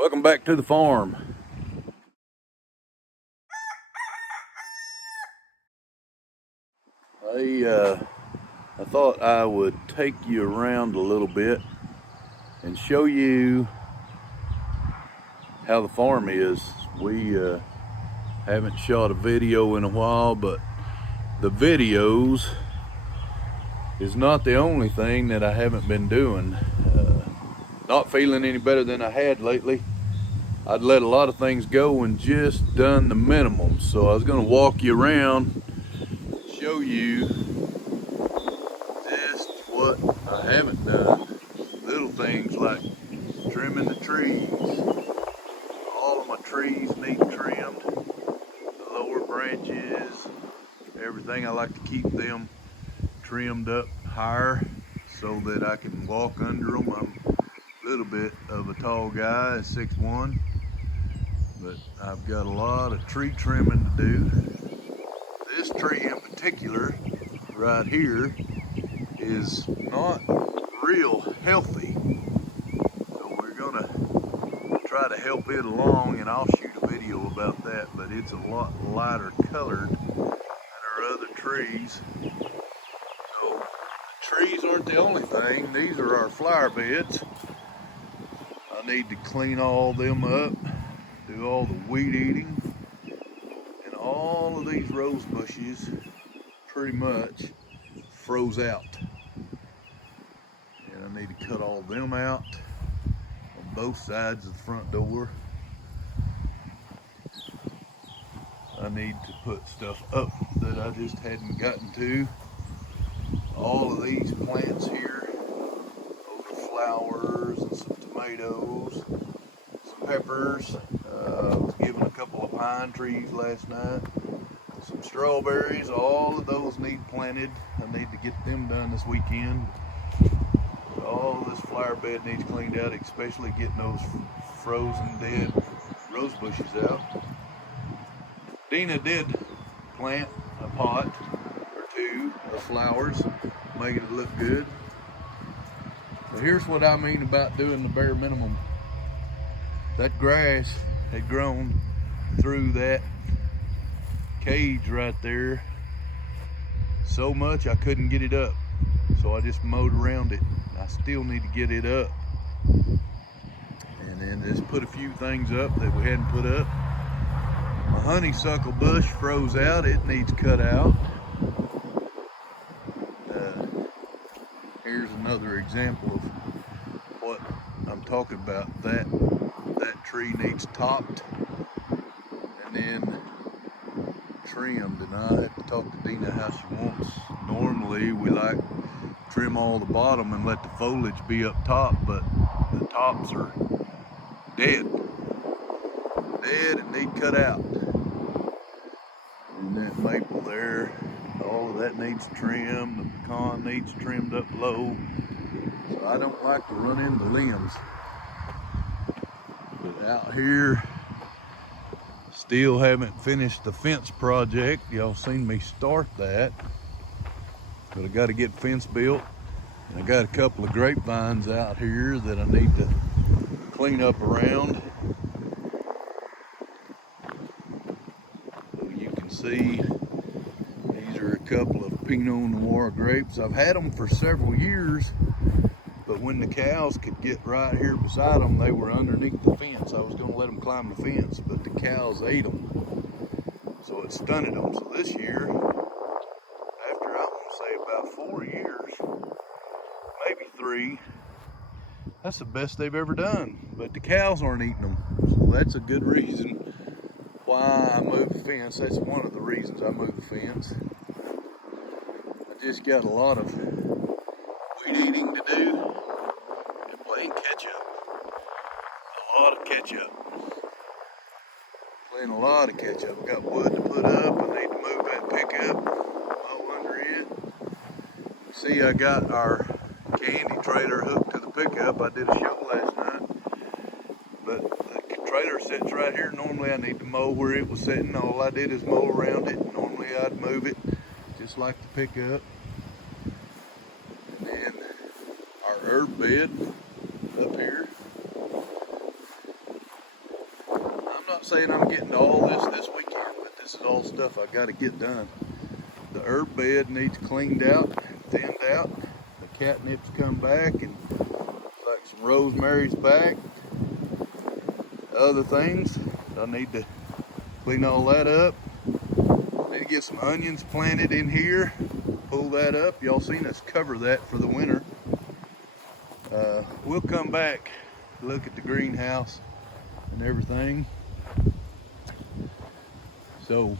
Welcome back to the farm. I thought I would take you around a little bit and show you how the farm is. We haven't shot a video in a while, but the videos is not the only thing that I haven't been doing. Not feeling any better than I had lately. I'd let a lot of things go and just done the minimum. So I was gonna walk you around, show you just what I haven't done. Little things like trimming the trees. All of my trees need trimmed. The lower branches, everything. I like to keep them trimmed up higher so that I can walk under them. I'm a little bit of a tall guy, 6'1", but I've got a lot of tree trimming to do. This tree in particular, right here, is not real healthy. So we're gonna try to help it along, and I'll shoot a video about that, but it's a lot lighter colored than our other trees. So trees aren't the only thing. These are our flower beds. I need to clean all them up, do all the weed eating, and all of these rose bushes pretty much froze out. And I need to cut all them out on both sides of the front door. I need to put stuff up that I just hadn't gotten to. All of these plants here, those are flowers and some tomatoes, some peppers. I was given a couple of pine trees last night, some strawberries. All of those need planted. I need to get them done this weekend. All of this flower bed needs cleaned out, especially getting those frozen dead rose bushes out. Deanna did plant a pot or two of flowers, making it look good. But here's what I mean about doing the bare minimum. That grass had grown through that cage right there so much I couldn't get it up. So I just mowed around it. I still need to get it up. And then just put a few things up that we hadn't put up. My honeysuckle bush froze out. It needs cut out. Here's another example of what I'm talking about. That tree needs topped and then trimmed, and I have to talk to Deanna how she wants. Normally we like trim all the bottom and let the foliage be up top, but the tops are dead and need cut out. And that maple there, all of that needs trimmed. The pecan needs trimmed up low. So I don't like to run into limbs. But out here, still haven't finished the fence project. Y'all seen me start that. But I got to get fence built. And I got a couple of grapevines out here that I need to clean up around. So you can see these are a couple of Pinot Noir grapes. I've had them for several years, but when the cows could get right here beside them, they were underneath the fence. I was going to let them climb the fence, but the cows ate them. So it stunted them. So this year, after I'm going to say about 4 years, maybe 3, that's the best they've ever done. But the cows aren't eating them. So that's a good reason why I moved the fence. That's one of the reasons I moved the fence. I just got a lot of weed eating to do and playing catch up. A lot of catch up. Playing a lot of catch up. I got wood to put up. I need to move that pickup, mow under it. See, I got our candy trailer hooked to the pickup. I did a show last night. But the trailer sits right here. Normally I need to mow where it was sitting. All I did is mow around it. Normally I'd move it just like the pickup. And then our herb bed up here. not saying I'm getting to all this weekend, but this is all stuff I got to get done. The herb bed needs cleaned out, thinned out. The catnip's come back, and like some rosemary's back. Other things, I need to clean all that up. Need to get some onions planted in here. Pull that up. Y'all seen us cover that for the winter. We'll come back, look at the greenhouse and everything. So,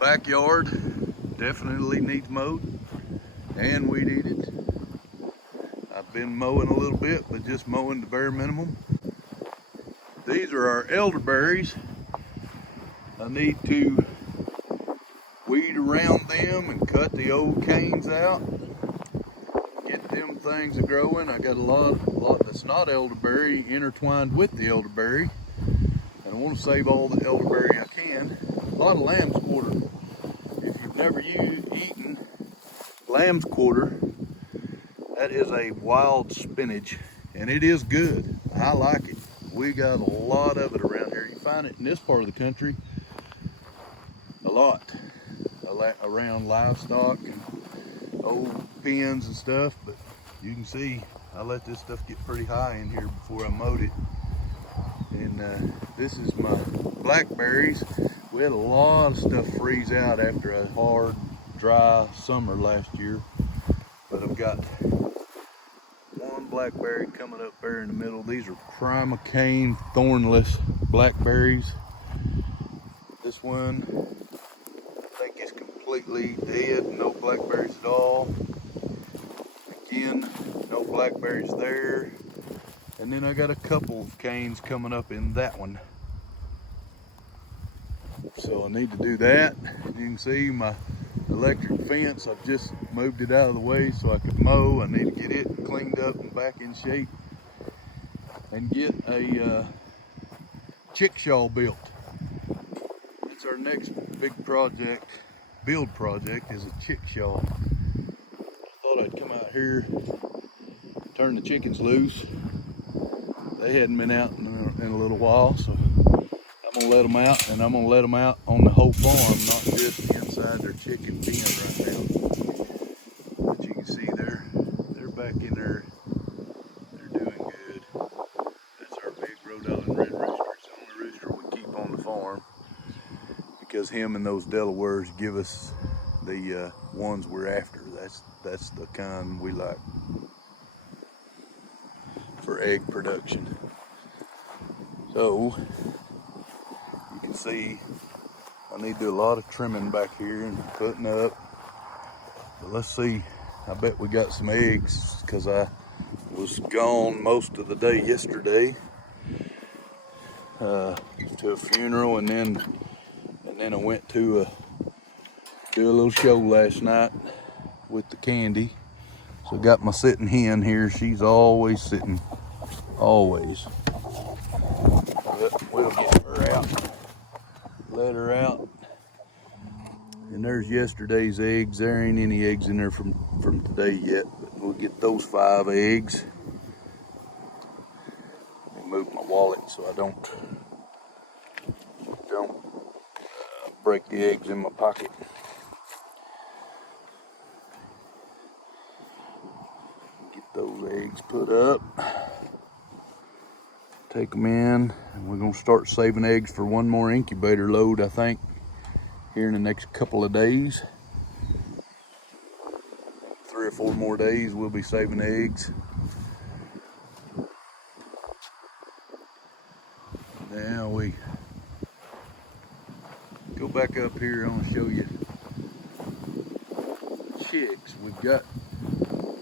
backyard definitely needs mowed and weed eated. I've been mowing a little bit, but just mowing the bare minimum. These are our elderberries. I need to weed around them and cut the old canes out. Get them things a growing. I got a lot that's not elderberry intertwined with the elderberry. And I want to save all the elderberry I can. A lot of lamb's quarter. If you've never eaten lamb's quarter, that is a wild spinach, and it is good. I like it. We got a lot of it around here. You find it in this part of the country a lot, around livestock and old pens and stuff, but you can see I let this stuff get pretty high in here before I mowed it. And this is my blackberries. We had a lot of stuff freeze out after a hard, dry summer last year, but I've got one blackberry coming up there in the middle. These are primocane thornless blackberries. This one I think is completely dead, no blackberries at all. Again, no blackberries there. And then I got a couple of canes coming up in that one. So I need to do that. You can see my electric fence, I've just moved it out of the way so I could mow. I need to get it cleaned up and back in shape and get a chickshaw built. That's our next big project, build project, is a chickshaw. I thought I'd come out here, turn the chickens loose. They hadn't been out in a little while, so I'm gonna let them out, and I'm gonna let them out on the whole farm, not just inside their chicken pen right now. But you can see they're back in there. They're doing good. That's our big Rhode Island red rooster. It's the only rooster we keep on the farm because him and those Delawares give us the ones we're after. That's the kind we like for egg production. So you can see I need to do a lot of trimming back here and putting up. But let's see, I bet we got some eggs because I was gone most of the day yesterday to a funeral, and then I went to do a little show last night with the candy. So I got my sitting hen here. She's always sitting, always. But we'll get her out. Let her out. And there's yesterday's eggs. There ain't any eggs in there from today yet, but we'll get those 5 eggs. Let me move my wallet so I don't break the eggs in my pocket. Get those eggs put up. Take them in, and we're gonna start saving eggs for one more incubator load, I think, here in the next couple of days. 3 or 4 more days we'll be saving eggs. Now we go back up here. I want to show you chicks. We've got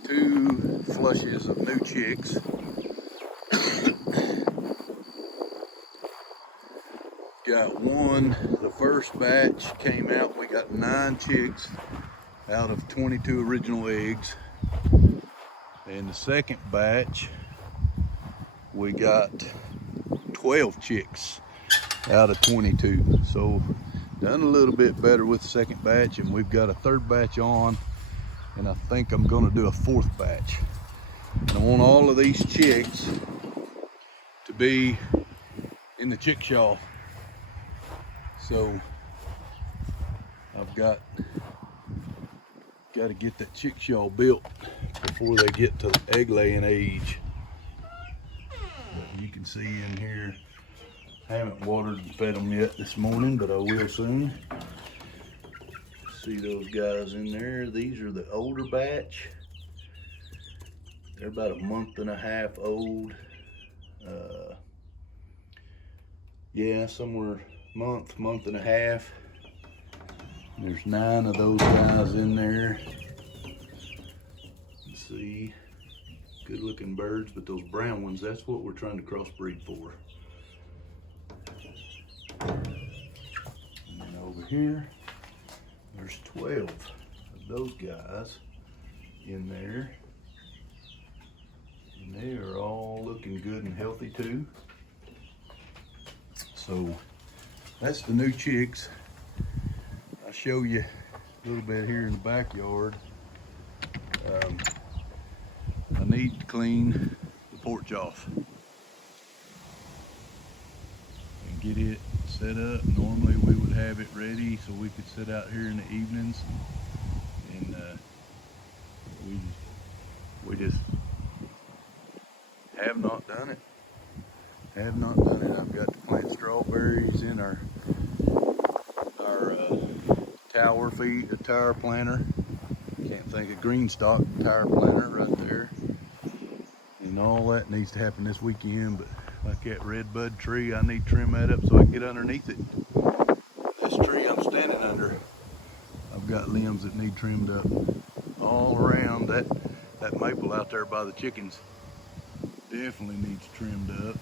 2 flushes of new chicks. Got one, the first batch came out, we got 9 chicks out of 22 original eggs. And the second batch, we got 12 chicks out of 22. So done a little bit better with the second batch, and we've got a 3rd batch on, and I think I'm gonna do a 4th batch. And I want all of these chicks to be in the chickshaw. So I've got to get that chickshaw built before they get to egg laying age. But you can see in here, I haven't watered and fed them yet this morning, but I will soon. See those guys in there? These are the older batch. They're about a month and a half old. Yeah, somewhere month and a half. There's 9 of those guys in there. Let's see, good looking birds, but those brown ones, that's what we're trying to crossbreed for. And then over here, there's 12 of those guys in there. And they are all looking good and healthy too. So that's the new chicks. I'll show you a little bit here in the backyard. I need to clean the porch off and get it set up. Normally we would have it ready so we could sit out here in the evenings, and we just have not done it. I've got to plant strawberries in our tower planter. Can't think of green stock tower planter right there. And all that needs to happen this weekend, but like that red bud tree, I need to trim that up so I can get underneath it. This tree I'm standing under, I've got limbs that need trimmed up all around. That maple out there by the chickens definitely needs trimmed up.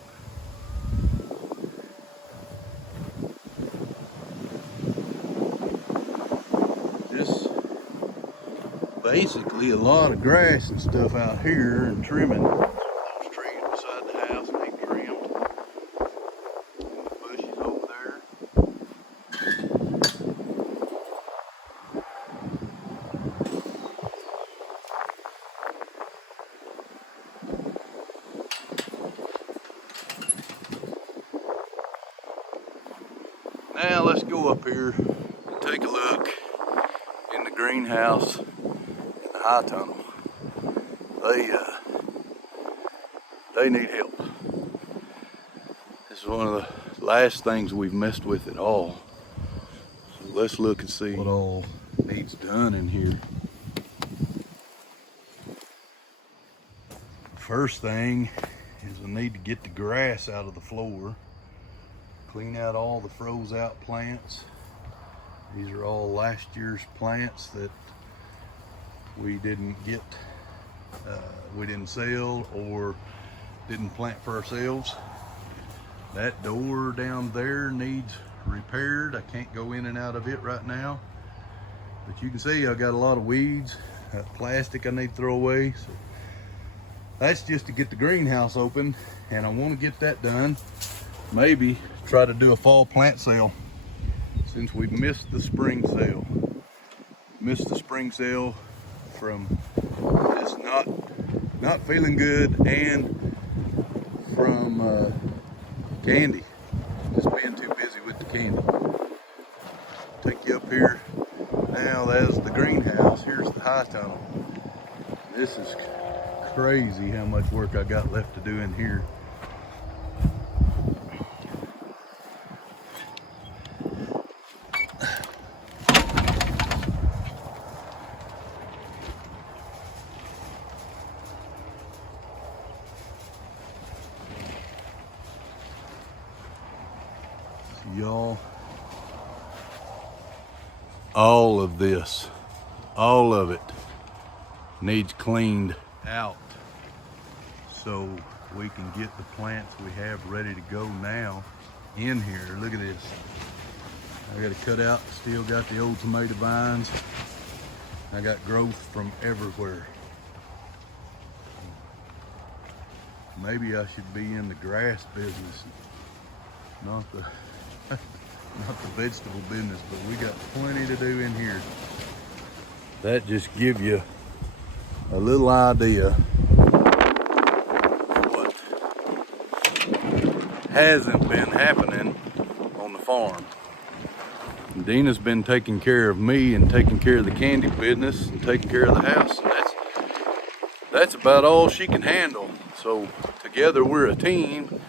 Just basically a lot of grass and stuff out here, and trimming. Those trees beside the house need trimmed. And the bushes over there. Now let's go up here and take a look in the greenhouse in the high tunnel. They need help. This is one of the last things we've messed with at all. So let's look and see what all needs done in here. First thing is we need to get the grass out of the floor. Clean out all the froze out plants. These are all last year's plants that we didn't get, we didn't sell or didn't plant for ourselves. That door down there needs repaired. I can't go in and out of it right now, but you can see I got a lot of weeds, plastic I need to throw away. So that's just to get the greenhouse open, and I want to get that done. Maybe try to do a fall plant sale, since we've missed the spring sale. Missed the spring sale from just not feeling good, and from candy, just being too busy with the candy. Take you up here. Now that's the greenhouse. Here's the high tunnel. This is crazy how much work I got left to do in here. Y'all, all of this, all of it needs cleaned out so we can get the plants we have ready to go now in here. Look at this. I got to cut out, still got the old tomato vines. I got growth from everywhere. Maybe I should be in the grass business, not the vegetable business, but we got plenty to do in here. That just give you a little idea what hasn't been happening on the farm. Deanna's been taking care of me and taking care of the candy business and taking care of the house, and that's about all she can handle. So together we're a team,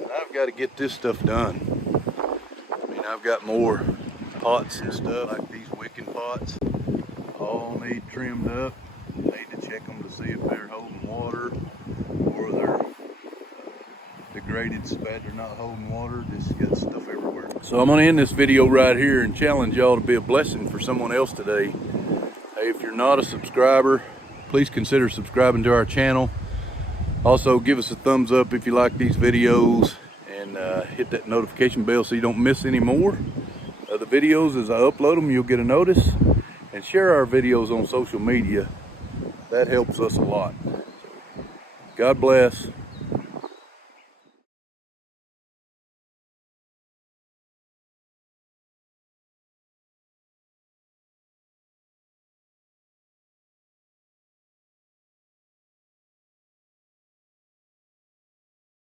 and I've got to get this stuff done. I mean, I've got more pots and stuff, like these wicking pots, all need trimmed up. Need to check them to see if they're holding water or they're degraded so bad they're not holding water. Just got stuff everywhere. So I'm gonna end this video right here and challenge y'all to be a blessing for someone else today. Hey, if you're not a subscriber, please consider subscribing to our channel. Also, give us a thumbs up if you like these videos, and hit that notification bell so you don't miss any more of the videos. As I upload them, you'll get a notice. And share our videos on social media. That helps us a lot. God bless.